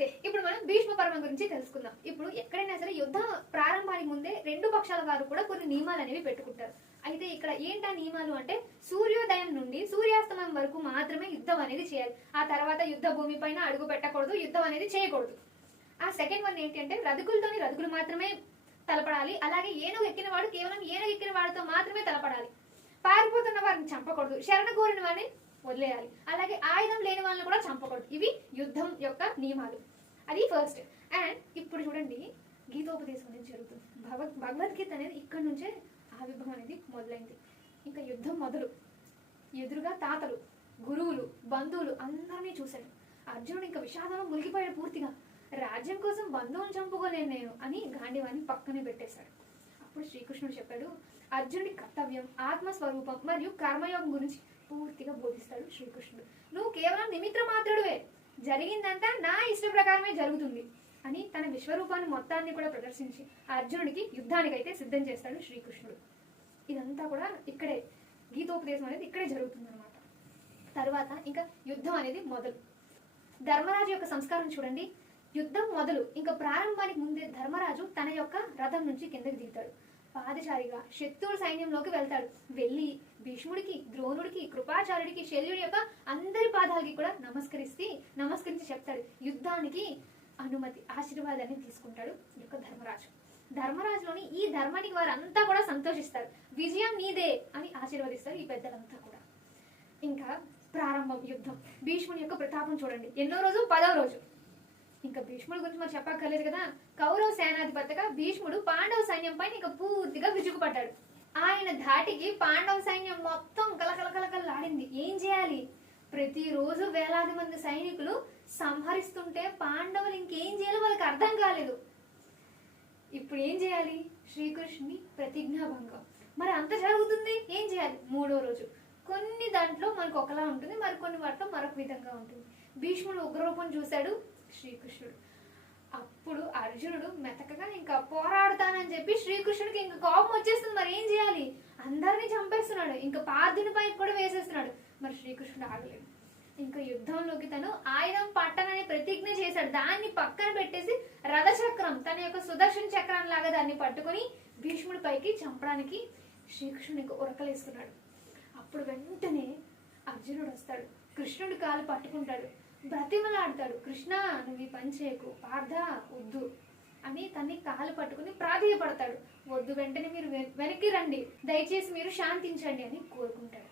నమస్తే. ఇప్పుడు మనం భీష్మ పర్వం గురించి తెలుసుకుందాం. ఇప్పుడు ఎక్కడైనా సరే యుద్ధ ప్రారంభానికి ముందే రెండు పక్షాల వారు కూడా కొన్ని నియమాలు అనేవి పెట్టుకుంటారు. అయితే ఇక్కడ ఏంటా నియమాలు అంటే సూర్యోదయం నుండి సూర్యాస్తమయం వరకు మాత్రమే యుద్ధం అనేది చేయాలి. ఆ తర్వాత యుద్ధ భూమి పైన అడుగు పెట్టకూడదు, యుద్ధం అనేది చేయకూడదు. ఆ సెకండ్ వన్ ఏంటి అంటే రథకులతోని రథకులు మాత్రమే తలపడాలి. అలాగే ఏనుగు ఎక్కిన వాడు కేవలం ఏనుగు ఎక్కిన వాడితో మాత్రమే తలపడాలి. పారిపోతున్న వారిని చంపకూడదు, శరణ కోరిన వారిని వదిలేయాలి. అలాగే ఆయుధం లేని వాళ్ళని కూడా చంపకూడదు. ఇవి యుద్ధం యొక్క నియమాలు. అది ఫస్ట్. అండ్ ఇప్పుడు చూడండి, గీతోపదేశం అనేది జరుగుతుంది. భగవద్గీత అనేది ఇక్కడ నుంచే ఆవిర్భావం అనేది మొదలైంది. ఇంకా యుద్ధం మొదలు. ఎదురుగా తాతలు, గురువులు, బంధువులు అందరినీ చూశాడు. అర్జునుడు ఇంకా విషాదంలో మునిగిపోయాడు పూర్తిగా. రాజ్యం కోసం బంధువులను చంపుకోలేను నేను అని గాంధీవాన్ని పక్కనే పెట్టేశాడు. అప్పుడు శ్రీకృష్ణుడు చెప్పాడు, అర్జునుడి కర్తవ్యం, ఆత్మస్వరూపం మరియు కర్మయోగం గురించి పూర్తిగా బోధిస్తాడు శ్రీకృష్ణుడు. నువ్వు కేవలం నిమిత్త మాత్రుడువే, జరిగిందంతా నా ఇష్ట ప్రకారమే జరుగుతుంది అని తన విశ్వరూపాన్ని మొత్తాన్ని కూడా ప్రదర్శించి అర్జునుడికి యుద్ధానికైతే సిద్ధం చేస్తాడు శ్రీకృష్ణుడు. ఇదంతా కూడా ఇక్కడే గీతోపదేశం అనేది ఇక్కడే జరుగుతుంది అనమాట. తర్వాత ఇంకా యుద్ధం అనేది మొదలు. ధర్మరాజు యొక్క సంస్కారం చూడండి. యుద్ధం మొదలు ఇంకా ప్రారంభానికి ముందే ధర్మరాజు తన యొక్క రథం నుంచి కిందకి దిగుతాడు. పాదచారిగా శత్రువుల సైన్యంలోకి వెళ్తాడు. వెళ్ళి భీష్ముడికి, ద్రోణుడికి, కృపాచార్యుడికి, శల్యుడి యొక్క అందరి పాదాలకి కూడా నమస్కరించి చెప్తాడు. యుద్ధానికి అనుమతి, ఆశీర్వాదాన్ని తీసుకుంటాడు ఈ యొక్క ధర్మరాజు. ధర్మరాజులోని ఈ ధర్మానికి వారంతా కూడా సంతోషిస్తారు. విజయం నీదే అని ఆశీర్వదిస్తారు ఈ పెద్దలంతా కూడా. ఇంకా ప్రారంభం యుద్ధం. భీష్ముడి యొక్క ప్రతాపం చూడండి. ఎన్నో రోజు, 10వ రోజు. ఇంకా భీష్ముడి గురించి మరి చెప్పక్కర్లేదు కదా. కౌరవ సేనాధిపతిగా భీష్ముడు పాండవ సైన్యం పైన ఇంకా పూర్తిగా విరుచుకుపడ్డాడు. ఆయన ధాటికి పాండవ సైన్యం మొత్తం కలకలకలకలాడింది. ఏం చేయాలి? ప్రతిరోజు వేలాది మంది సైనికులు సంహరిస్తుంటే పాండవులు ఇంకేం చేయాలో వాళ్ళకి అర్థం కాలేదు. ఇప్పుడు ఏం చేయాలి? శ్రీకృష్ణుని ప్రతిజ్ఞాభంగం. మరి అంత జరుగుతుంది, ఏం చేయాలి? 3వ రోజు. కొన్ని దాంట్లో మనకు ఒకలా ఉంటుంది, మరికొన్ని వాటిలో మరొక విధంగా ఉంటుంది. భీష్ముడు ఉగ్రరూపం చూశాడు శ్రీకృష్ణుడు. అప్పుడు అర్జునుడు మెతకగా ఇంకా పోరాడుతానని చెప్పి శ్రీకృష్ణుడికి ఇంకా కోపం వచ్చేస్తుంది. మరి ఏం చేయాలి? అందరినీ చంపేస్తున్నాడు. ఇంకా పార్థుని పైకి కూడా వేసేస్తున్నాడు. మరి శ్రీకృష్ణుడు ఆగలేదు. ఇంకా యుద్ధంలోకి తను ఆయుధం పట్టనని ప్రతిజ్ఞ చేశాడు. దాన్ని పక్కన పెట్టేసి రథచక్రం, తన యొక్క సుదర్శన చక్రం లాగా దాన్ని పట్టుకుని భీష్ముడి పైకి చంపడానికి శ్రీకృష్ణుడికి ఉరకలేస్తున్నాడు. అప్పుడు వెంటనే అర్జునుడు వస్తాడు. కృష్ణుడి కాలు పట్టుకుంటాడు, బ్రతిమలాడతాడు. కృష్ణ, నువ్వు ఈ పని చేయకు, పార్థ వద్దు అని తన్ని కాలు పట్టుకుని ప్రాధేయపడతాడు. వద్దు, వెంటనే మీరు వెనక్కి రండి, దయచేసి మీరు శాంతించండి అని కోరుకుంటాడు.